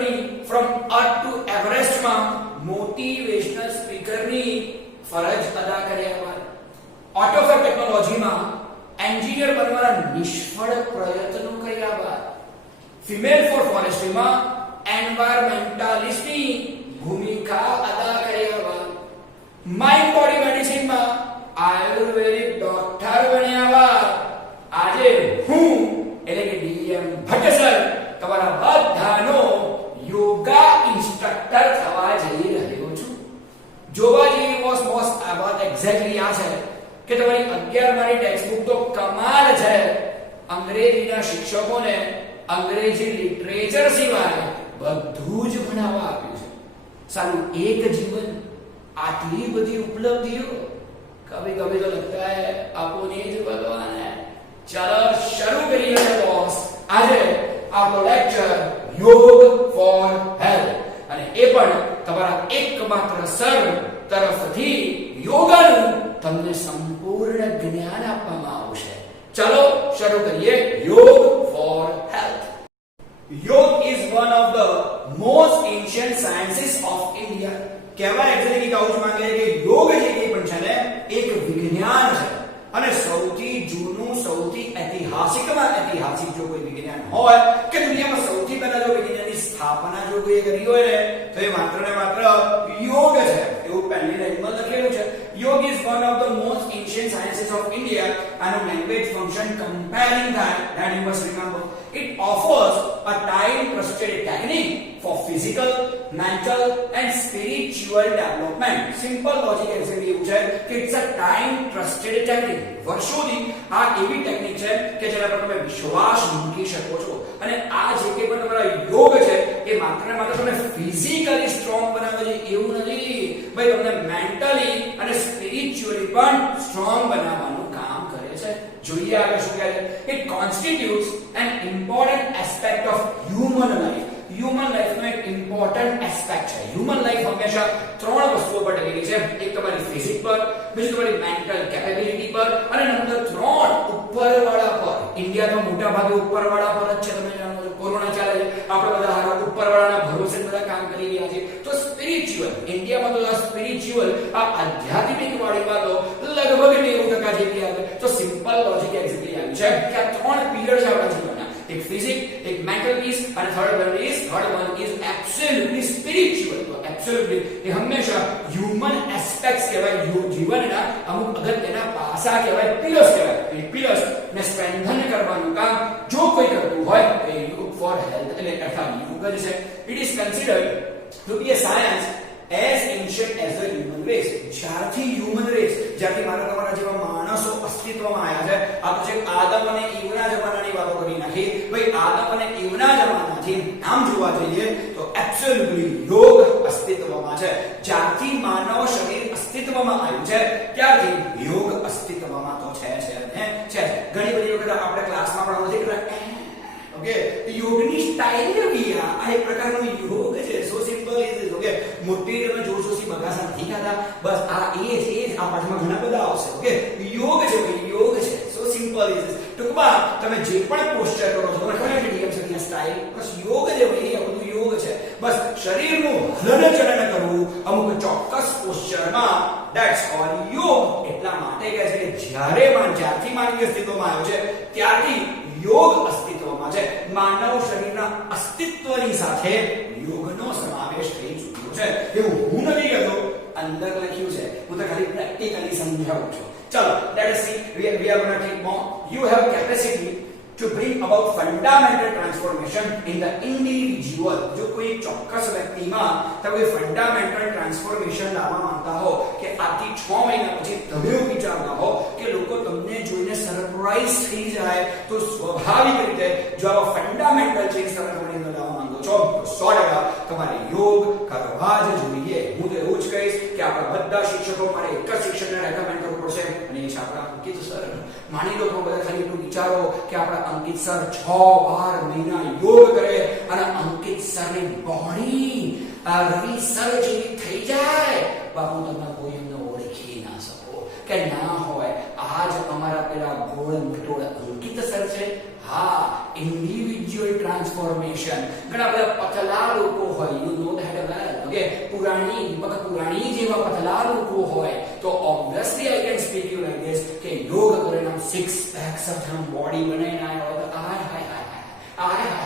Journey from earth two Everest માં motivational સ્પીકરની ફરજ અદા કર્યા બાદ ઓટોફેર ટેકનોલોજીમાં એન્જિનિયર બનવાના નિષ્ફળ પ્રયત્નો કર્યા બાદ ફિમેલ ફોર ફોરેસ્ટ્રીમાં એન્વાયરમેન્ટાલિસ્ટની ભૂમિકા અદા કર્યા બાદ માઇન્ડ બોડી મેડિસિનમાં આયુર્વેદિક ડોક્ટર બન્યા બાદ આજે હું એટલે કે ડીએમ ભટ્ટ સર તમારા બધાનો યોગા ઇન્સ્ટ્રક્ટર થવા જઈ રહ્યો છું. જોવા જેવી બોસ આ વાત એક્ઝેક્ટલી આ છે કે તમારી 11 મારી ટેક્સ્ટબુક તો કમાલ છે. અંગ્રેજીના શિક્ષકોને અંગ્રેજી લિટરેચર સિવાય બધું જ ભણાવવા આપ્યું છે. સારું એક જીવન આટલી બધી ઉપલબ્ધિઓ કभी कभी तो लगता है आपको नहीं जो भगवान है. चलो शुरू करिए બોસ. આજે આપણો લેક્ચર યોગ ફોર હેલ્થ અને એ પણ તમારા એકમાત્ર સર તરફથી યોગાનું તમને સંપૂર્ણ જ્ઞાન આપવામાં આવશે. ચલો શરૂ કરીએ યોગ ફોર હેલ્થ. યોગ is one of the most ancient sciences of India. કહેવાય એક્ઝેક્ટલી કહું છું માંગે કે યોગ જે કંઈ પણ છે ને એક વિજ્ઞાન છે અને સૌથી જૂનું સૌથી ઐતિહાસિક જો કોઈ વિજ્ઞાન હોય કે દુનિયામાં સૌથી પહેલા જો વિજ્ઞાનની સ્થાપના જો કોઈ કરી હોય ને તો એ માત્ર ને માત્ર યોગ છે. એવું પહેલી લાઈનમાં લખેલું છે. યોગ is one of the most ancient sciences of India and a language function comparing that you must remember. It offers a time-trusted technique for physical, mental and spiritual development. Simple logic actually એવું છે કે it's a time-trusted technique. વર્ષોથી આ એવી technique છે કે જેના પર તમે વિશ્વાસ મૂકી શકો છો અને આ જે કે પણ તમારા યોગ છે એ માત્ર ને માત્ર તમને ફિઝિકલી સ્ટ્રોંગ બનાવે છે એવું નથી ભાઈ, તમને મેન્ટલી અને સ્પિરિચ્યુઅલી પણ સ્ટ્રોંગ બનાવવાનું કામ કરે છે. જોઈએ આગળ શું કહે છે. It constitutes an important aspect of human life. Human લાઈફનો એક ઇમ્પોર્ટન્ટ એસ્પેક્ટ છે. હ્યુમન લાઈફ હંમેશા ત્રણ વસ્તુઓ પર ટકેલી છે. એક તમારી ફિઝિક પર, બીજું તમારી મેન્ટલ કેપેબિલિટી પર અને નંબર 3 ઉપરવાળા પર. ઇન્ડિયા તો મોટા ભાગે ઉપરવાળા પર જ છે. તમે જાણો છો કોરોના ચાલે છે, આપણે બધા હારા ઉપરવાળાના ભરોસે બધા કામ કરી રહ્યા છે. તો સ્પિરિચ્યુઅલ ઇન્ડિયામાં તો આ સ્પિરિચ્યુઅલ આ આધ્યાત્મિક વાળી વાતો લગભગ 90% જેટલી આવે. તો સિમ્પલ લોજિક એક્ઝેક્ટલી આવ્યું છે કે આ ત્રણ પિલર છે આપણા જીવનના. એક ફિઝિક, એક મેન્ટલ પીસ અને third one is absolutely spiritual. તો એબ્સોલ્યુટલી એ હંમેશા હ્યુમન એસ્પેક્ટ્સ કહેવાય, જીવનના અમુક અગત્યના પાસા કહેવાય, પિલર્સ કહેવાય. એ પિલર્સ ને સ્ટ્રેન્થન કરવાનું કામ જો કોઈ કરતું હોય તો એ યોગ ફોર હેલ્થ એટલે અર્થાત યોગ જ છે. It is considered to be a science as ancient as the human race. જ્યારથી હ્યુમન રેસ, જ્યારથી મારા તમારા જેવા માણસો અસ્તિત્વમાં આવ્યા છે, આ તો છે આદમ અને ઈવના જમાનાની વાતો કરી નાખી. ભાઈ આદમ અને ઈવના જમાનાથી આમ જોવા જઈએ તો એબ્સોલ્યુટલી યોગ અસ્તિત્વમાં છે. જ્યારથી માનવ શરીર અસ્તિત્વમાં આવ્યું છે ત્યારથી યોગ અસ્તિત્વમાં તો છે ને છે. ઘણી બધી વખત આપણે ક્લાસમાં પણ નથી કરતા ઓકે યોગની સ્ટાઇલ કેવી આ એક પ્રકારનો યોગ છે. સો સિમ્પલ ઇઝ ધીસ. ઓકે મોટી તમે જોશોસી બગાસા નથી ખાતા, બસ આ એ આ પાઠમાં ઘણા બધા આવશે. ઓકે યોગ છે ભાઈ, યોગ છે. સો સિમ્પલ ઇઝ ધીસ. ટૂંકમાં તમે જે પણ પોસ્ચર કરો છો ખબર છે ડીએમ છે ત્યાં સ્ટાઇલ, બસ યોગ છે ભાઈ, આ બધું યોગ છે. બસ શરીરનું હલનચલન કરવું અમુક ચોક્કસ પોસ્ચરમાં, ધેટ્સ ઓલ યોગ. એટલા માટે કહે છે કે જ્યારથી માનવી અસ્તિત્વમાં આવ્યો છે ત્યારથી યોગ અસ્તિત્વમાં છે. માનવ શરીરના અસ્તિત્વની સાથે યોગનો સમાવેશ થઈ ચૂક્યો છે. એવું હું નથી કહેતો, અંદર લખ્યું છે. હું તો ખાલી પ્રેક્ટિકલી સમજાવું છું. ચલો let us C we are going to take more. You have capacity to bring about fundamental transformation in the individual. જો કોઈ ચોક્કસ વ્યક્તિમાં તમે ફંડામેન્ટલ ટ્રાન્સફોર્મેશન લાવવા માંગતા હો કે આથી 6 મહિના પછી તમે એવું વિચારતા હો કે લોકો તમને જોઈને સરપ્રાઈઝ થઈ જાય, તો સ્વાભાવિક રીતે જો આવા ફંડામેન્ટલ ચેન્જ તમે તમારી અંદર લાવવા માંગો છો તો 100% તમારે યોગ કરવા જ જોઈએ. હું તો એવું જ કહીશ કે આપણા બધા શિક્ષકો મારે એક જ શિક્ષકને રેકમેન્ડ કરવું પડશે અને એ છે આપણા અંકિત સર. માની લો તો બધા ખાલી એટલું વિચારો કે આપણા અંકિત સર 6-12 મહિના યોગ કરે અને અંકિત સરની બોડી રવિ સર જેવી થઈ જાય. બાપુ તમે કોઈ એમને ઓળખી ના શકો કે ના હોય. આજ અમારા પેલા ગોળ મટોળ અંકિત સર છે. હા, ઇન્ડિવિડ્યુઅલ ટ્રાન્સફોર્મેશન. ઘણા બધા પતલા લોકો દીપક પુરાણી જેવા પતલા લોકો હોય તો obviously I can speak you like this કે યોગ કરીને આમ 6 પેક સાથે બોડી બનાવીને આવ્યો તો આય હાય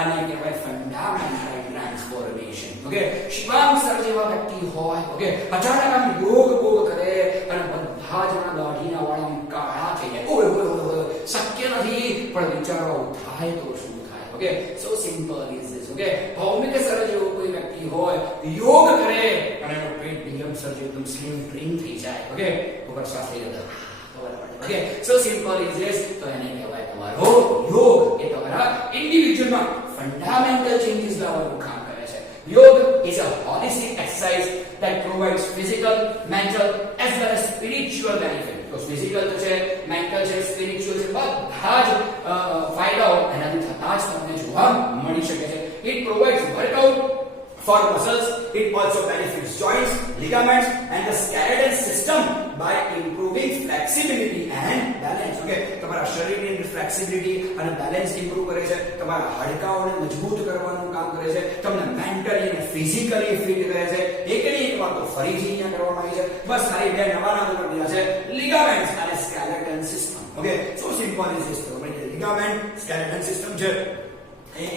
અને કહેવાય fundamental transformation. Okay, Shivang sir જેવા વ્યક્તિ હોય, ઓકે, અચાનક આમ યોગ કરે અને બધા જ દાઢીના વાળ આમ કાળા થઈ જાય. ઓય શક્ય નથી, પણ વિચારો થાય તો શું થાય? Okay, so simple is this. Okay, Bhaumik sir જેવો કોઈ વ્યક્તિ હોય યોગ કરે અને એનો પેટ ડીએમ સર જેવું એકદમ સ્લિમ ટ્રીમ થઈ જાય. ઓકે, ઉપર શ્વાસ લઈ લેતા. Okay, so simple is this. તો એને કહેવાય તમારો યોગ. એ તમારા ઇન્ડિવિડ્યુઅલમાં ફંડામેન્ટલ ચેન્જીસ લાવવાનું કામ કરે છે. યોગ is a holistic exercise that provides physical, mental as well as spiritual benefit. તો ફિઝિકલ તો છે, મેન્ટલ છે, સ્પિરિચ્યુઅલ છે, બધા જ ફાયદાઓ એનાથી થતા જ તમને જોવા મળી શકે છે. It provides workout for muscles. It also benefits joints, ligaments and the skeletal system by improving flexibility and balance. Okay, તમારા શરીરની અંદર ફ્લેક્સિબિલિટી અને બેલેન્સ ઇમ્પ્રૂવ કરે છે, તમારા હાડકાઓને મજબૂત કરવાનું કામ કરે છે, તમને મેન્ટલી અને ફિઝિકલી ફિટ કરે છે. એકની એક વાત તો ફરીથી અહીંયા કરવામાં આવી છે, બસ ખાલી બે નવા નામ ઉપર દીધા છે, લિગામેન્ટ્સ અને skeletal system. Okay, so simple is this. તો લિગામેન્ટ, સ્કેલેટલ સિસ્ટમ છે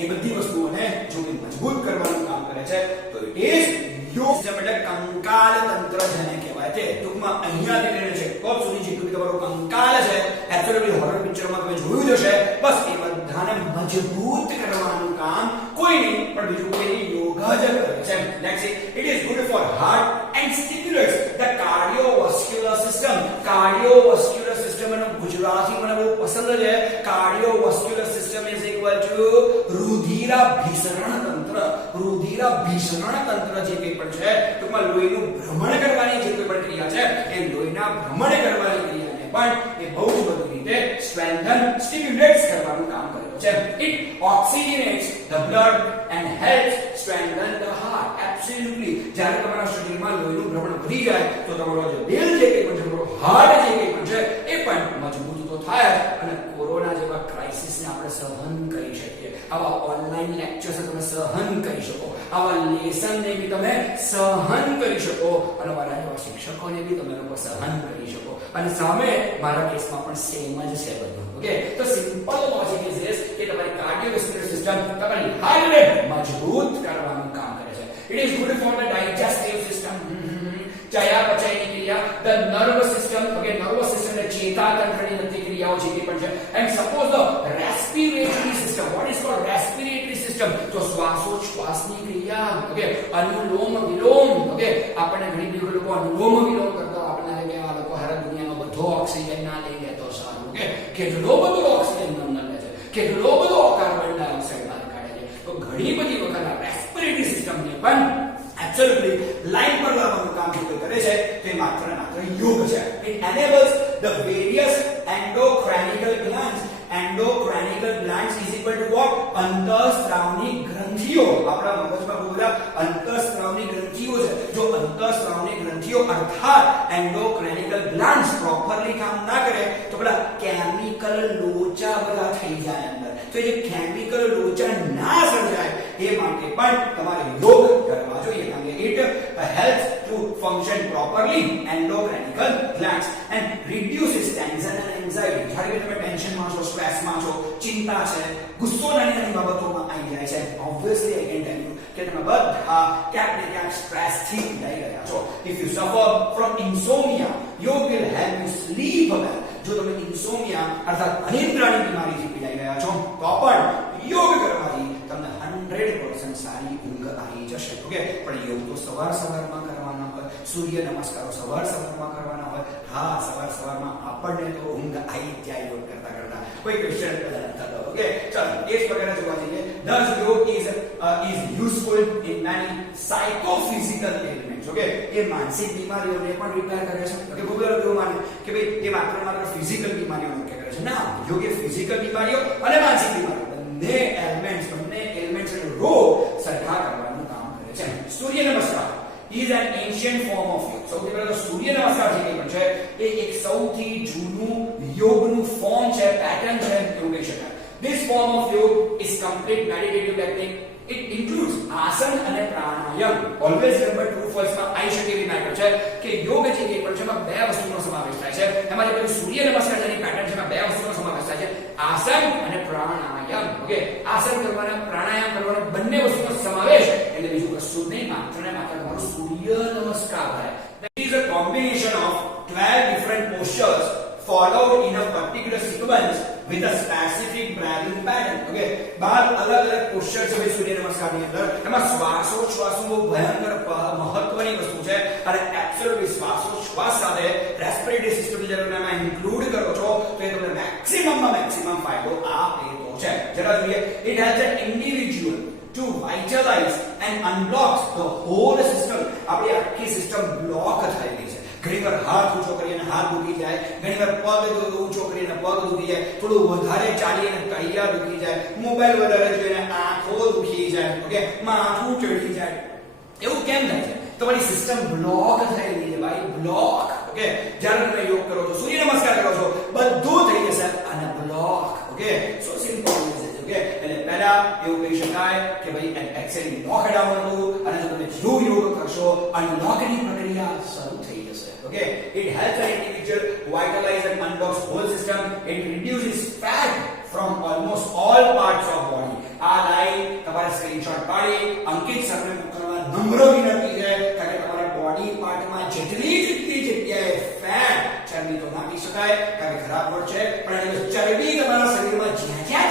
એ બધી વસ્તુઓને જો મજબૂત કરવાનું કામ કરે છે તો ઇટ ઇઝ યોગ. એટલે કંકાલ તંત્ર જેને કહેવાય છે. ટૂંકમાં અહીંયાથી લઈને છે પગ સુધી જેટલું તમારું કંકાલ છે, એબ્સોલ્યુટલી હોરર પિક્ચરમાં તમે જોયું જ હશે, બસ એ બધાને મજબૂત કરવાનું કામ કોઈ નહીં પણ બીજું કોઈ યોગ જ કરે છે. Let's see, it is good for heart and stimulates the cardiovascular system. Cardiovascular system એનો ગુજરાતી મને બહુ પસંદ છે. Cardiovascular system is equal to રુધિરાભિસરણ તંત્ર. રુધિરાભિસરણ તંત્ર જે કંઈ પણ છે, ટૂંકમાં લોહીનું ભ્રમણ કરવાની જે કોઈ પણ ક્રિયા છે એ લોહીના ભ્રમણ કરવાની ક્રિયાને પણ એ બહુ જ બધી રીતે સ્ટ્રેન્થન, સ્ટિમ્યુલેટ્સ કરવાનું કામ કરે છે. It oxygenates the blood and helps strengthen the heart. Absolutely. જ્યારે તમારા શરીરમાં લોહીનું ભ્રમણ વધી જાય તો તમારો જે દિલ જે કંઈ પણ છે, તમારો હાર્ટ જે કંઈ પણ છે એ પણ મજબૂત તો થાય અને કોરોના જેવા ક્રાઇસિસને આપણે સહન કરી શકીએ. આવા ઓનલાઈન લેક્ચર્સ તમે સહન કરી શકો, આવા લેસનને બી તમે સહન કરી શકો અને મારા જેવા શિક્ષકોને બી તમે લોકો સહન કરી શકો. અને સામે મારા કેસમાં પણ સેમ જ છે બધું. ઓકે, તો સિમ્પલ લોજિક ઇઝ ધીસ કે તમારી કાર્ડિયોવાસ્ક્યુલર સિસ્ટમ તમારી હાર્ટને મજબૂત કરવાનું કામ કરે છે. It is good for the digestive system, ચયાપચયની ક્રિયા, the nervous system. Okay, nervous system એટલે ચેતાતંત્રની બધી ક્રિયાઓ જે પણ છે. And suppose the respiratory system. What is called respiratory system? તો શ્વાસોચ્છ્વાસની ક્રિયા. ઓકે, અનુલોમ વિલોમ. ઓકે, આપણે ઘણી બધી લોકો અનુલોમ વિલોમ કરતા આપણને લાગે કે આ લોકો હારા દુનિયામાં બધો ઓક્સિજન ના લઈ લે તો સારું. ઓકે, કેટલો બધો ઓક્સિજન ન લે છે, કેટલો બધો કાર્બન ડાયોક્સાઇડ બહાર કાઢે છે. તો ઘણી બધી વખત આ રેસ્પિરેટરી સિસ્ટમને પણ એબ્સોલ્યુટલી લાઈન પર લાવવાનું કામ જે કરે છે તે માત્ર યોગ છે. It enables the various endocrinial glands. Endocrinial glands is equal to what? અંતઃસ્ત્રાવની ગ્રંથિઓ. આપણા મગજમાં બહુ બધા અંતઃસ્ત્રાવની ગ્રંથિઓ છે. જો અંતઃસ્ત્રાવની ગ્રંથિઓ અર્થાત endocrinial glands પ્રોપરલી કામ ના કરે તો પેલા કેમિકલ લોચા બધા થઈ જાય અંદર. તો જે કેમિકલ લોચા ના સર્જાય એ માટે પણ તમારે યોગ કરવા જોઈએ. કારણ કે it helps to function properly endocrinial glands and reduces tension and anxiety. જ્યારે કે તમે ટેન્શનમાં છો, સ્ટ્રેસમાં છો, ચિંતા છે, ગુસ્સો નાની નાની બાબતોમાં આવી જાય છે, obviously I can tell you કે તમે બધા ક્યાંક ને ક્યાંક સ્ટ્રેસથી પીડાઈ રહ્યા છો. If you suffer from insomnia, yoga will help you sleep well. જો તમે ઇન્સોમિયા અર્થાત અનિદ્રાની બીમારીથી પીડાઈ રહ્યા છો તો પણ યોગ કરવાથી તમને 100% સારી ઊંઘ આવી જશે. ઓકે, પણ યોગ તો સવારમાં કરવાના હોય, સૂર્ય નમસ્કારો સવારમાં કરવાના હોય. હા, સવારમાં આપણને તો ઊંઘ આવી જાય યોગ કરતા કરતા. કોઈ ક્વેશ્ચન થતો. ઓકે, ચાલો એ જ પ્રકારે જોવા જઈએ. Thus yoga is useful in many psychophysical ailments. Okay, એ માનસિક બીમારીઓને પણ રિપેર કરે છે. ઓકે, બહુ બધા લોકો માને કે ભાઈ એ માત્ર ફિઝિકલ બીમારીઓને રિપેર કરે છે. ના, યોગ એ ફિઝિકલ બીમારીઓ અને માનસિક બીમારીઓ બંને એલિમેન્ટ્સ અને રોગ સરખા કરવાનું કામ કરે છે. સૂર્ય નમસ્કાર is an ancient form of yoga. સૌથી પહેલા તો સૂર્ય નમસ્કાર જે પણ છે એ એક સૌથી જૂનું યોગનું ફોર્મ છે, પેટર્ન છે એવું કહી શકાય. This form of yoga is complete meditative technique. It includes asana and pranayam. Always remember છે. એમાં જે પેલું સૂર્ય નમસ્કાર જેની પેટર્ન છે એમાં બે વસ્તુનો સમાવેશ થાય છે, આસન અને પ્રાણાયામ. ઓકે, આસન કરવાના પ્રાણાયામ કરવાના બંને વસ્તુનો સમાવેશ એટલે બીજું કશું નહીં, માત્ર ને માત્ર તમારું સૂર્ય નમસ્કાર થાય. That is a combination of 12 different postures followed in a particular sequence with a specific breathing pattern. Okay, 12 અલગ-અલગ પોસ્ચર છે સૂર્ય નમસ્કારની અંદર. એમાં શ્વાસો બહુ ભયંકર મહત્વની વસ્તુ છે અને એબ્સોલ્યુટલી શ્વાસ સાથે રેસ્પિરેટરી સિસ્ટમ જ્યારે તમે ઇન્ક્લુડ કરો છો તો એ તમને મેક્સિમમ ફાયદો આપે તો છે. જરા જોઈએ, it helps an individual to vitalize and unblocks the whole system. આપણી આખી સિસ્ટમ બ્લોક થયેલી છે. ઘણીવાર હાથ ઊંચો કરીને હાથ દુખી જાય, ઘણીવાર પગ ઊંચો કરીને પગ દુખી જાય, થોડું વધારે ચાલીને કૈયા દુખી જાય, મોબાઈલ વધારે જોઈને આંખો દુખી જાય, ઓકે, માથું ચડી જાય. એવું કેમ થાય છે? તમારી સિસ્ટમ બ્લોક થયેલી છે ભાઈ, બ્લોક. ઓકે, જ્યારે તમે યોગ કરો છો, સૂર્ય નમસ્કાર કરો છો, બધું થઈ જશે અને બ્લોક. ઓકે, સો સિમ્પલ છે. ઓકે, એટલે પહેલા એવું કહી શકાય કે ભાઈ એક્સેલ લોક ડાઉન હતું અને જો તમે યોગ કરશો અનલોકની પ્રક્રિયા શરૂ થઈ જશે. Okay, it helps an individual vitalize and unblocks whole system. It reduces fat from almost all parts of body. આ લાઈન તમારે સ્ક્રીનશોટ પાડી અંકિત સરને મોકલવા નમ્ર વિનંતી છે કે તમારા બોડી પાર્ટમાં જેટલી જગ્યાએ ફેટ, ચરબી તો નાખી શકાય કારણ કે ખરાબ વર્ડ છે, પણ એ ચરબી તમારા શરીરમાં જ્યાં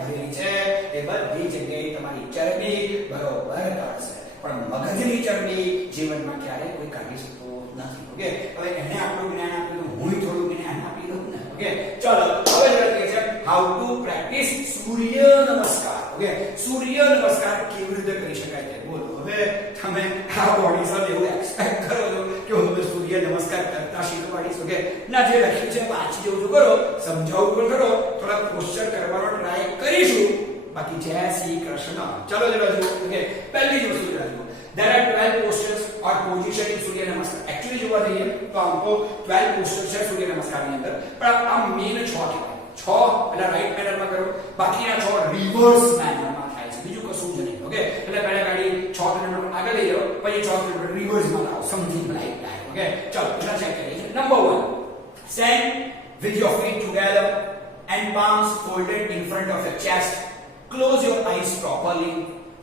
ભરેલી છે એ બધી જગ્યાએ તમારી ચરબી બરોબર કાઢશે, પણ મગજની ચરબી જીવનમાં ક્યારેય કોઈ કાઢી શકતો નથી. ઓકે, હવે એને આપણું જ્ઞાન આપ્યું, હું થોડું જ્ઞાન આપી દઉં ને. ઓકે, ચલો હવે જોઈએ છે હાઉ ટુ પ્રેક્ટિસ સૂર્ય નમસ્કાર. ઓકે, સૂર્ય નમસ્કાર કેવી રીતે કરી શકાય છે બોલો. હવે તમે આ બોડી સાથે એવું એક્સપેક્ટ કરો છો કે હું તમને સૂર્ય નમસ્કાર કરતા શીખવાડીશ. ઓકે, ના, જે લખ્યું છે વાંચી જવું તો કરો, સમજાવવું પણ કરો, થોડા પોસ્ચર કરવાનો ટ્રાય કરીશું, બાકી જય શ્રી કૃષ્ણ. ચલો જરા જુઓ. ઓકે, પહેલી જ વસ્તુ જરા જુઓ, there are 12 postures or position in સૂર્ય નમસ્કાર. એકચ્યુઅલી જોવા જઈએ તો આમ તો 12 postures છે સૂર્ય નમસ્કારની અંદર, પણ આ મેઇન 6 કહેવાય. 6 પેલા રાઈટ મેનરમાં કરો, બાકીના 6 રિવર્સ મેનરમાં થાય છે, બીજું કશું જ નહીં. ઓકે, એટલે પહેલા ગાડી 6 કિલોમીટર આગળ લઈ જાઓ, પછી 6 કિલોમીટર રિવર્સમાં લાવો, સમથિંગ લાઈક ધેટ. ઓકે, ચલો પહેલા ચેક કરીએ. Number 1, stand with your feet together and palms folded in front of your chest. Close your eyes properly.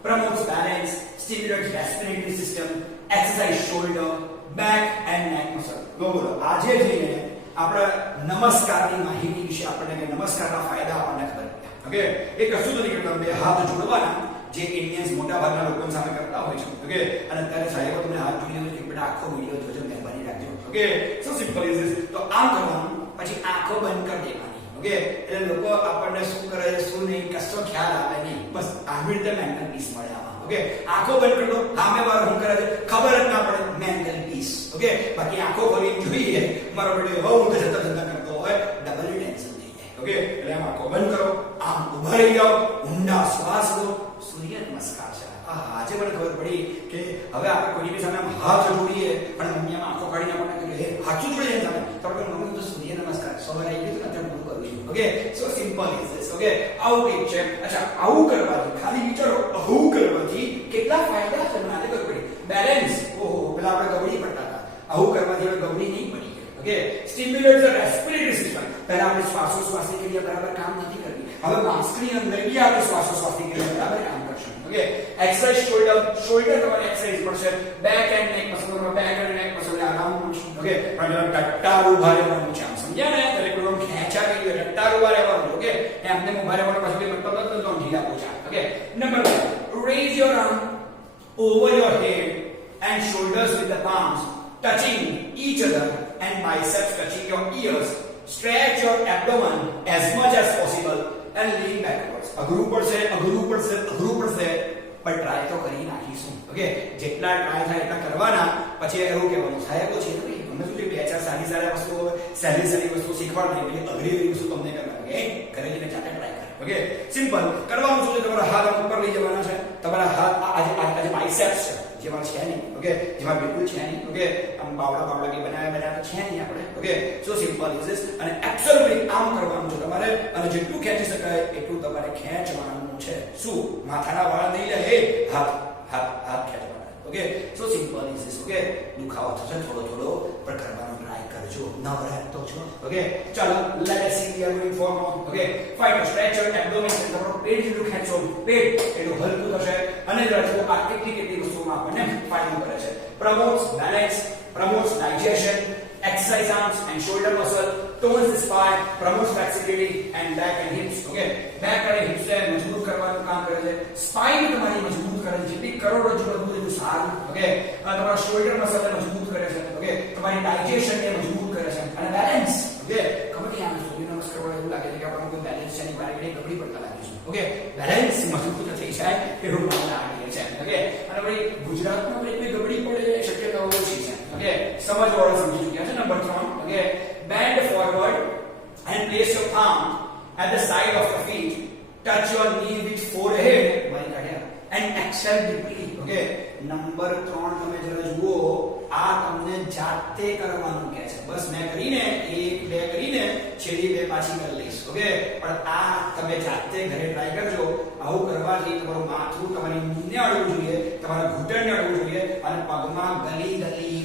Promotes balance, stimulates respiratory system, exercise shoulder, back and neck muscle. બોલો, આજે જઈને આપણે નમસ્કારની માહિતી વિશે આપણને કે નમસ્કારના ફાયદા આપણને ખબર પડે. ઓકે, એ કશું નથી કરતા, બે હાથ જોડવાના, જે ઇન્ડિયન્સ મોટા ભાગના લોકો સામે કરતા હોય છે. ઓકે, અને અત્યારે સાહેબ તમને હાથ જોડીને કે બેટા આખો વિડિયો જોજો, મહેરબાની રાખજો. Okay, so simple is this. તો આમ કરવાનું, પછી આંખો બંધ કરી દેવાની. ઓકે, એટલે લોકો આપણને શું કરે છે શું નહીં કશો ખ્યાલ આવે નહીં, બસ આવી રીતે મેન્ટલ પીસ મળે આમાં. ઓકે, આંખો બંધ કરી દો, સામે વાળો શું કરે છે ખબર જ ના પડે, મેન્ટલ પીસ. ઓકે, બાકી આંખો ખોલીને જોઈએ મારો બેટો એવો ઊંધો જતા કરતો હોય, ડબલ ટેન્શન થઈ જાય. ઓકે, એટલે આમ આંખો બંધ કરો, આમ ઉભા રહી જાઓ, ઊંડા શ્વાસ લો, સૂર્ય નમસ્કાર છે. આજે મને ખબર પડી કે હવે આપણે કોઈની સામે આમ હાથ જોડીએ અને મમ્મી આમ આંખો કાઢીને આપણને કહે હાથ જોડી જાય સામે, તો આપણે મમ્મી તો સૂર્ય નમસ્કાર સવારે આવી ગયું તો અત્યારે પૂરું કરું છું. Okay, so simple is this. Okay, આવું કંઈક છે. અચ્છા, આવું કરવાથી ખાલી વિચારો, આવું કરવાથી કેટલા ફાયદા છે મને આજે ખબર પડી. બેલેન્સ, ઓહો, પેલા આપણે ગબડી પડતા હતા, આવું કરવાથી હવે ગબડી નહીં પડી. Okay, stimulates the respiratory system. પહેલા આપણે શ્વાસોશ્વાસની ક્રિયા બરાબર કામ નથી કરતી, હવે માસ્કની અંદર બી આપણે શ્વાસોશ્વાસની ક્રિયા બરાબર કામ કરશે. ઓકે, એક્સરસાઇઝ શોલ્ડર તમારે એક્સરસાઇઝ પડશે, બેક એન્ડ નેક મસલ, બેક એન્ડ નેક મસલ આરામ મળશે. ઓકે, પણ ટટ્ટાર ઉભા રહેવાનું છે, આમ સમજ્યા ને, દરેક લોકો ખેંચા કરી દે, ટટ્ટાર ઉભા રહેવાનું. ઓકે, એમને ઉભા રહેવાનો પછી મતલબ નથી તો ઢીલા પોચા. Okay, number 2, raise your arm over your head and shoulders with the palms touching each other and biceps touching your ears. Stretch your abdomen as much as possible and lean backwards. અઘરું પડશે, પણ try તો કરી નાખીશું. Okay, જેટલા try થાય એટલા કરવાના, પછી એવું કહેવાનું સાહેબ છે ને અમે શું છે બે ચાર સારી વસ્તુઓ, સહેલી વસ્તુ શીખવાડવાની, પછી અઘરી વસ્તુ તમને કરવાની. ઓકે, ઘરે જઈને જાતે ટ્રાય કરો. ઓકે, સિમ્પલ કરવાનું શું છે, તમારા હાથ ઉપર લઈ જવાના છે, તમારા હાથ આજે બાઇસેપ્સ છે જેમાં છે નહીં. ઓકે, જેમાં બિલકુલ છે નહીં. ઓકે, આમ બાવડા કે બનાવ્યા છે નહીં આપણે. Okay, so simple is this. અને એબ્સોલ્યુટલી આમ કરવાનું છે તમારે, અને જેટલું ખેંચી શકાય એટલું તમારે ખેંચવાનું છે. શું માથાના વાળ નહીં લે, એ હાથ ખેંચવાના. Okay, so simple is this. Okay, દુખાવો થશે થોડો પણ કરવાનો ટ્રાય કરજો. જો નવરાત તો છો ઓકે ચલો let us see we are going for more okay fine stretch your abdomen તમારો પેટ જેટલું ખેંચો પેટ એટલું હલકું થશે અને રચો આ કેટલી વસ્તુમાં આપણને ફાયદો કરે છે પ્રમોટ્સ balance પ્રમોટ્સ ડાઇજેશન exercise arms and shoulder muscle tones the spine promotes flexibility and back and hips okay back અને hips ને મજબૂત કરવાનું કામ કરે છે spine તમારી મજબૂત કરે છે જેટલી કરોડરજ્જુ મજબૂત એટલું સારું ઓકે તમારા shoulder muscle ને મજબૂત કરે છે ઓકે તમારી ડાઇજેશન ને મજબૂત કરે છે અને બેલેન્સ ઓકે કબડ્ડી આમ સૂર્ય નમસ્કાર વાળા એવું લાગે છે કે આપણને કોઈ બેલેન્સ છે ની બારે કબડ્ડી પડતા લાગે છે ઓકે બેલેન્સ મજબૂત થઈ જાય એવું મને લાગે છે ઓકે અને ભાઈ ગુજરાતમાં કોઈ કબડ્ડી પડે શક્યતા ઓછી છે ઓકે સમજવાળા સમજી ચૂક્યા છે number 3 okay bend forward and place your palm at the side of your feet touch your knee with forehead and exhale deeply okay number 3 તમે જરા જુઓ આ તમને જાતે કરવાનું કહે છે બસ મેં કરીને 1 2 કરીને છેલ્લી 2 પાછી કરી લઈશ ઓકે પણ આ તમે જાતે ઘરે ટ્રાય કરજો આવું કરવાથી તમારું માથું તમારી નીને અડવું જોઈએ તમારા ઘૂંટણને અડવું જોઈએ અને પગમાં ગલી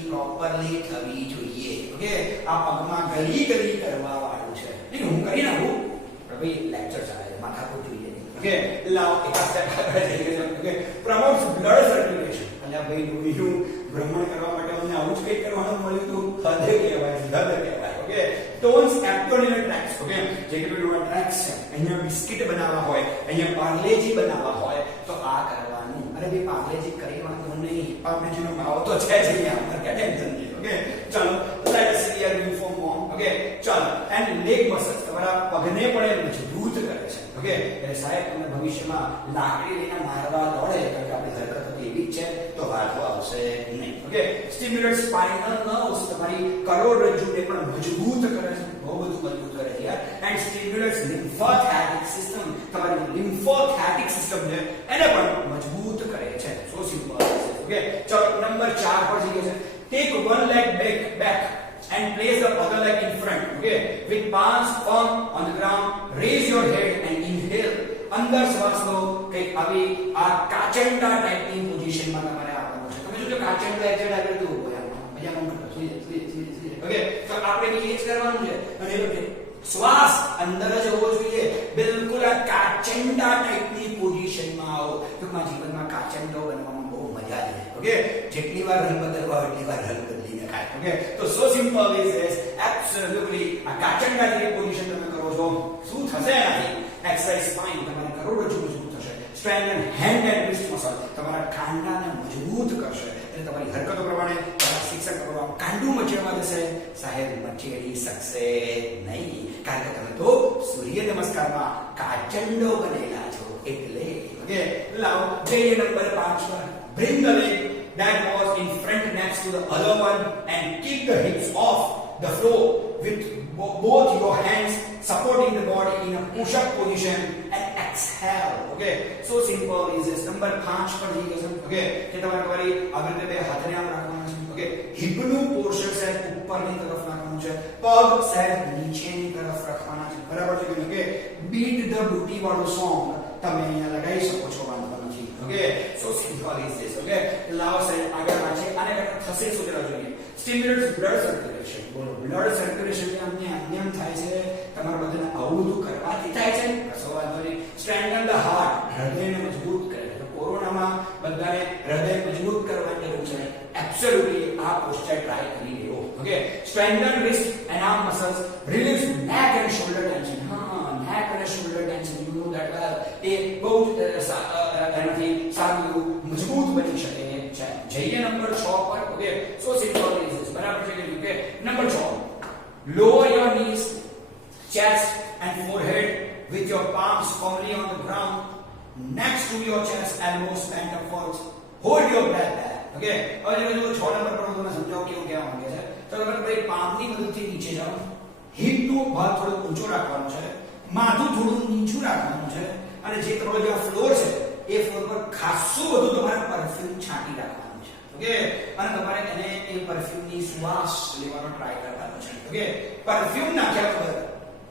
પ્રોપરલી થવી જોઈએ ઓકે આ પગમાં ગલી કરવા વાળું છે નહીં હું કરી નાખું પણ ભાઈ લેક્ચર ચાલે છે માથાકૂટ જોઈએ ઓકે લાવ એક સ્ટેપ આગળ જઈએ ઓકે પ્રમોટ્સ બ્લડ સર્ક્યુલેશન એટલે ભાઈ લોહીનું ભ્રમણ કરવા માટે અમને આવું જ કંઈક કરવાનું મળ્યું હતું હૃદય કહેવાય okay tones abdominal tracks okay જે કે પેલું ટ્રેક્સ છે અહીંયા બિસ્કિટ બનાવવા હોય અહીંયા પાર્લેજી બનાવવા હોય તો આ કરવાનું અરે ભાઈ પાર્લેજી કરી વાંધો નહીં પાર્લેજીનો ભાવ તો છે જ અહીંયા અમારે કે ટેન્શન નહીં ઓકે ચાલો late us C uniform mom okay ચાલો એન્ડ લેગ મસલ્સ તમારા પગને પણ મજબૂત કરે છે ઓકે એટલે સાહેબ તમને ભવિષ્યમાં લાકડી લઈને મારવા દોડે તો આપણી હરકત એવી જ છે તો વાંધો આવશે નહીં ઓકે સ્ટિમ્યુલેટ સ્પાઇનલ નર્વ્સ તમારી કરોડરજ્જુને પણ મજબૂત કરે છે બહુ બધું મજબૂત કરે છે યાર એન્ડ સ્ટિમ્યુલેટ્સ લિમ્ફોથેટિક સિસ્ટમ તમારી લિમ્ફોથેટિક સિસ્ટમ છે એને પણ મજબૂત કરે છે સો સિમ્પલ ઓકે ચલો નંબર 4 પર જઈએ છે tech one leg back and place the other leg in front okay with palms firm on the ground raise your head and inhale અંદર શ્વાસ લો કે આવી આ કાચંડા ટાઈપની પોઝિશનમાં તમારે આવવાનું છે તમે જો કાચંડા એક્ઝેટ આગળ તો મજામાં સુઈ ઓકે તો આપણે એ જ કરવાનું છે અને એ શ્વાસ અંદર જ હોવો જોઈએ બિલકુલ આ કાચંડા ટાઈપની પોઝિશનમાં આવો તો મારા જીવનમાં કાચંડો બનવામાં બહુ મજા આવે ઓકે જેટલી વાર રંગ બદલવા એટલી વાર રંગ બદલીને ખાય ઓકે તો સો સિમ્પલ ઇઝ ધીસ એબ્સોલ્યુટલી આ કાચંડા જેવી પોઝિશન તમે કરો છો શું થશે આથી એક્સરસાઇઝ સ્પાઇન તમારી કરોડરજ્જુ મજબૂત થશે strengthen hand and wrist muscle તમારા કાંડાને મજબૂત કરશે એટલે તમારી હરકતો પ્રમાણે તમારા શિક્ષક પ્રમાણે કાંડું મચેડવા જશે સાહેબ મચેડી શકશે નહીં કારણ કે તમે તો સૂર્ય નમસ્કારમાં કાચંડો બનેલા છો એટલે ઓકે લાવ જઈએ નંબર 5 પર bring the leg that was in front next to the other one and keep the hips off the floor with both your hands supporting the body in a push-up position and exhale okay so simple is this number 5 પર જઈએ છે okay કે તમારી આવી રીતે બે હાથને આમ રાખવાના છે okay hip નું પોર્શન છે ઉપરની તરફ રાખવાનું છે પગ છે નીચેની તરફ રાખવાના છે બરાબર છે કે okay beat the booty વાળું સોંગ તમે અહીંયા લગાવી શકો છો વાંધો નથી okay so simple is this okay લાવ છે આગળ વાંચે આને થશે શું કરવા જોઈએ stimulates blood circulation બોલો blood circulation ને અમને આમ થાય છે તમારા બધાને આવું બધું કરવાથી થાય છે કશો વાંધો નહીં strengthen the heart હૃદયને મજબૂત કરે તો કોરોનામાં બધાને હૃદય મજબૂત કરવાની જરૂર છે એબ્સોલ્યુટલી આ પોસ્ચર ટ્રાય કરી લેવો okay strengthen wrist and arm muscles release neck and shoulder tension neck and shoulder tension you know that well એ બહુ એનાથી સારું મજબૂત બની શકે છે જઈએ નંબર 6 પર ઓકે સો સિમ્પલ ઇઝ બરાબર છે કે number 6 lower your knees chest and forehead with your palms firmly on the ground next to your chest elbows bent upwards hold your breath there okay હવે જો 6 number પર તમને સમજાવું કેવું કહેવા માંગે છે તો તમે ભાઈ પામની મદદથી નીચે જાઓ હિપનો ભાગ થોડો ઊંચો રાખવાનો છે માથું થોડું નીચું રાખવાનું છે અને જે તમારો જે ફ્લોર છે એ ફ્લોર પર ખાસું બધું તમારે પરફ્યુમ છાંટી રાખવાનું છે ઓકે અને તમારે એને એ પરફ્યુમની શ્વાસ લેવાનો ટ્રાય કરવાનો છે ઓકે પરફ્યુમ નાખ્યા વગર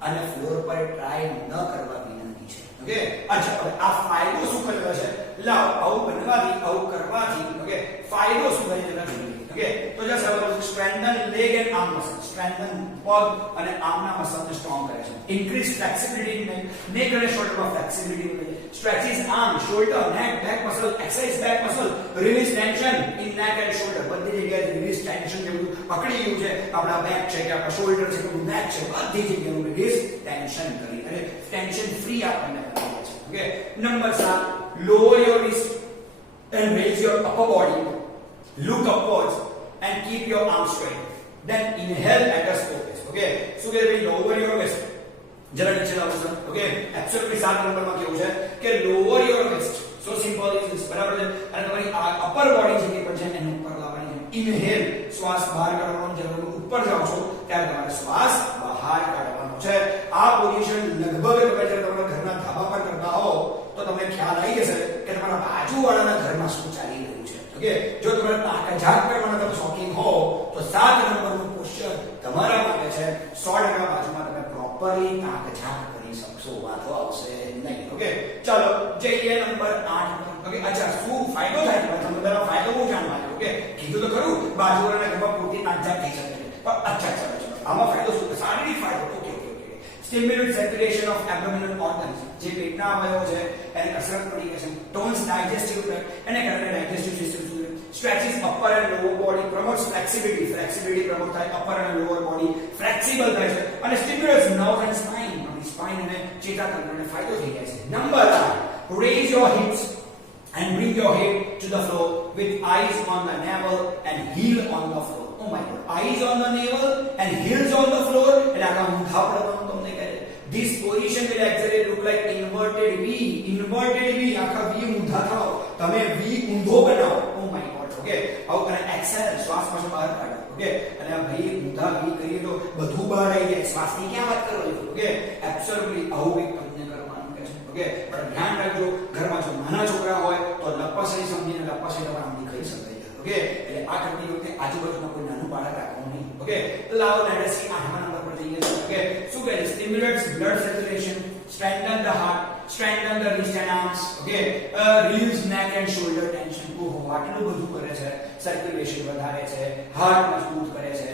અને ફ્લોર પર ટ્રાય ન કરવા વિનંતી છે ઓકે અચ્છા હવે આ ફાયદો શું કરેલો છે લાવ આવું બનવાથી આવું કરવાથી ઓકે ફાયદો શું થાય જરા જોઈએ ઓકે તો જસ્ટ હવે strengthen leg and arm muscle strengthen પગ અને આર્મના મસલને સ્ટ્રોંગ કરે છે ઇન્ક્રીઝ ફ્લેક્સિબિલિટી નેક અને શોલ્ડરમાં ફ્લેક્સિબિલિટી વધે સ્ટ્રેચિસ આર્મ શોલ્ડર નેક back muscle exercise back muscle release tension in નેક એન્ડ શોલ્ડર બધી જગ્યાએ રિલીઝ ટેન્શન જે બધું પકડી ગયું છે આપણા બેક છે કે આપણા શોલ્ડર છે કે નેક છે બધી જગ્યાએ રિલીઝ ટેન્શન કરી અને ટેન્શન ફ્રી આપણને કરે છે okay number 7 lower your wrist and raise your upper body look upwards and keep your arms straight then inhale at a slow pace okay so કે ભાઈ lower your wrist જરા નીચે લાવો સર ઓકે એબ્સોલ્યુટલી 7 નંબરમાં કેવું છે કે lower your wrist so simple is this બરાબર છે અને તમારી આ અપર બોડી છે કે પણ છે એને ઉપર લાવવાની છે inhale શ્વાસ બહાર કાઢવાનો જ્યારે ઉપર જાઓ છો ત્યારે તમારે શ્વાસ બહાર કાઢવાનો છે આ પોઝિશન લગભગ તમે જ્યારે તમારા ઘરના ધાબા પર કરતા હો તો તમને ખ્યાલ આવી જશે કે તમારા બાજુવાળાના ઘરમાં શું ચાલી રહ્યું છે ઓકે જો તમે તાકાત કરવાના તમે શોખીન હો તો 7 નંબરનું પોસ્ચર તમારા માટે છે 100% બાજુમાં તમે પ્રોપરલી તાકાત કરી શકશો વાતો આવશે નહીં ઓકે ચાલો જઈએ નંબર 8 ઓકે અચ્છા શું ફાયદો થાય તમને બરાબર ફાયદો બહુ જાણવા છે ઓકે કીધું તો ખરું બાજુવાળાના ઘરમાં પૂરતી તાકાત થઈ શકે પણ અચ્છા ચાલો આમાં ફાયદો શું શારીરિક ફાયદો okay stimulate circulation of abdominal organs જે પેટના અવયવો છે એને કસરત પડી ગઈ છે tones digestive tract એને કારણે digestive system સુધરે stretches upper and lower body promotes flexibility promote થાય upper and lower body flexible થાય છે અને stimulates nerves and spine અને ચેતાતંત્રને ફાયદો થઈ જાય છે number 8 raise your hips and bring your head to the floor with eyes on the navel and heel on the floor oh my god eyes on the navel and heels on the floor એટલે આખા ઊંધા પડવાનું તમને કહે છે this position will actually look like inverted V આખા V ઊંધા થાઓ તમે V ઊંધો બનાવો oh my god ઓકે આવું કરે એક્સેલ શ્વાસ પાછો બહાર કાઢો ઓકે અને આ ભાઈ ઊંધા V કરીએ તો બધું બહાર આવી જાય શ્વાસની ક્યાં વાત કરો છો ઓકે એબ્સોલ્યુટલી આવું એક તમને કરવાનું કહે છે ઓકે પણ ધ્યાન રાખજો ઘરમાં જો નાના છોકરા હોય તો લપસણી સમજીને લપસણી તમારા આમની ખાઈ શકાય ઓકે એટલે આ કરતી વખતે આજુબાજુમાં કોઈ નાનું બાળક રાખવાનું નહીં ઓકે લાવો લેટ અસ સી 8મા નંબર પર જઈએ ઓકે શું કહે છે stimulates blood circulation strengthen the heart strengthen the wrist and arms okay relieves neck and shoulder tension ઓહો આટલું બધું કરે છે સર્ક્યુલેશન વધારે છે હાર્ટ મજબૂત કરે છે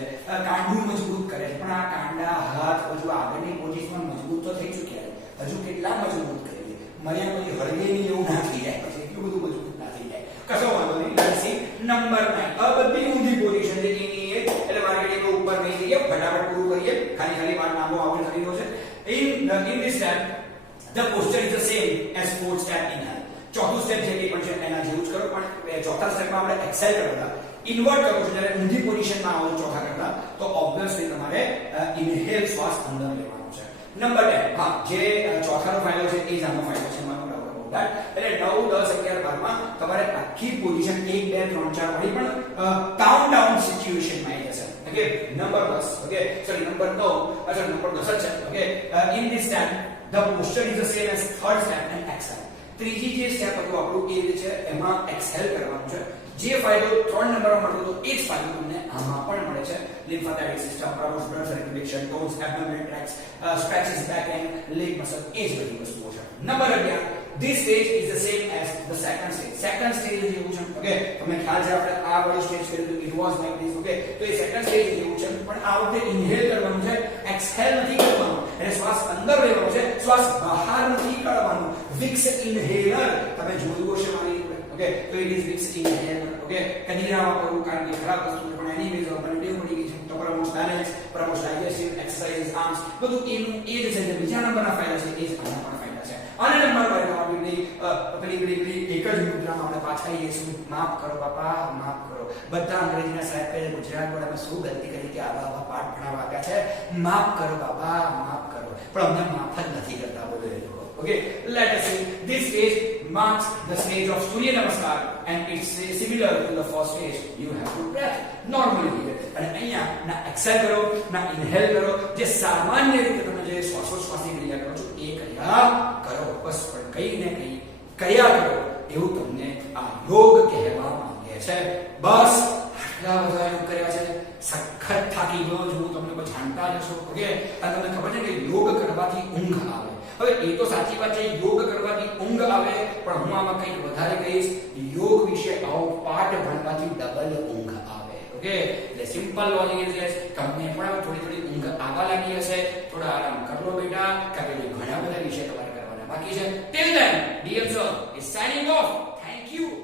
કાંડું મજબૂત કરે છે પણ આ કાંડા હાથ હજુ આગળની પોઝિશનમાં મજબૂત તો થઈ ચૂક્યા હજુ કેટલા મજબૂત કરીએ મને કોઈ હળગે નહીં એવું ના થઈ જાય પછી એટલું બધું મજબૂત ના થઈ જાય કશો વાંધો નહીં લેટ્સ સી નંબર 9 આ બધી ઊંધી પોઝિશન છે એની એટલે માર્કેટ એક ઉપર નહીં જઈએ ફટાફટ પૂરું કરીએ ખાલી વાત નામો આવડે થઈ ગયો છે in this step the posture is the same as fourth step inhale ચોથું સ્ટેપ છે કે પણ છે એના જેવું જ કરો પણ ચોથા સ્ટેપમાં આપણે એક્સેલ કરતા ઇન્વર્ટ કરો છો જ્યારે ઊંધી પોઝિશનમાં આવો ચોથા કરતા તો ઓબ્વિયસલી તમારે ઇન્હેલ શ્વાસ અંદર લેવાનો છે નંબર 10 હા જે ચોથાનો ફાયદો છે એ જ આનો ફાયદો છે માનો એટલે 9 10 11 12 માં તમારે આખી પોઝિશન 1 2 3 4 વાળી પણ કાઉન્ટડાઉન સિચ્યુએશનમાં આવી જશે okay number 10 okay sorry number 9 અચ્છા નંબર 10 છે okay in this step the posture is the same as third step and exhale ત્રીજી જે સ્ટેપ હતું આપણું એ છે એમાં એક્સહેલ કરવાનું છે જે ફાયદો 3 નંબરમાં મળતો હતો એ જ ફાયદો તમને આમાં પણ મળે છે lymphatic system promotes blood circulation tones abdominal tracts stretches back and leg muscle એ જ બધી વસ્તુઓ છે number 11 this stage is the same as the second stage જેવું છે ઓકે તમને ખ્યાલ છે આપણે આ વાળી સ્ટેજ કર્યું હતું it was like this okay તો એ સેકન્ડ સ્ટેજ જેવું છે પણ આ વખતે ઇન્હેલ કરવાનું છે એક્સહેલ નથી કરવાનું એટલે શ્વાસ અંદર લેવાનો છે શ્વાસ બહાર નથી કાઢવાનો વિક્સ ઇન્હેલર તમે જોયું હશે મારી ઓકે તો it is Vicks inhaler okay કદીરા વાપરવું કારણ કે ખરાબ વસ્તુ છે પણ એનીવેઝ આપણને ટેવ પડી ગઈ છે તો promote balance promote digestive exercise arms બધું એનું એ જ છે જે બીજા નંબરના ફાયદા છે એ જ આના પણ ફાયદા છે અને નંબર 12 પેલી એક જ મુદ્રામાં આપણે પાછા આવીશું માફ કરો બાપા માફ કરો બધા અંગ્રેજીના સાહેબ કહે ગુજરાત બોર્ડમાં શું ગલતી કરી કે આવા પાઠ ભણાવવા આવ્યા છે માફ કરો બાપા માફ કરો પણ અમને માફ જ નથી કરતા બોલે okay let us see this stage marks the stage of surya namaskar and it's similar to the first stage you have to breath normally here અને અહીંયા ના એક્સેલ કરો ના ઇન્હેલ કરો જે સામાન્ય રીતે તમે જે શ્વાસોચ્છ્વાસની ક્રિયા કરો છો એ ક્રિયા કરો બસ પણ કઈ ને કઈ ક્રિયા કરો એવું તમને આ યોગ કહેવા માંગે છે બસ આટલા બધા યોગ કર્યા છે સખત થાકી ગયો છું તમને કોઈ જાણતા જ હશો ઓકે અને તમને ખબર છે કે યોગ કરવાથી ઊંઘ આવે હવે એ તો સાચી વાત છે, યોગ કરવાથી ઊંઘ આવે, પણ હું આમાં કંઈક વધારે કહીશ, યોગ વિશે આવો પાઠ ભણવાથી ડબલ ઊંઘ આવે. ઓકે, એટલે સિમ્પલ લોજિક ઇઝ ધીસ, તમને પણ થોડી ઊંઘ આવવા લાગી હશે, થોડા આરામ કરો બેટા, કારણ કે ઘણા બધા વિષય તમારે કરવાના બાકી છે. Till then DM sir is signing of. Thank you.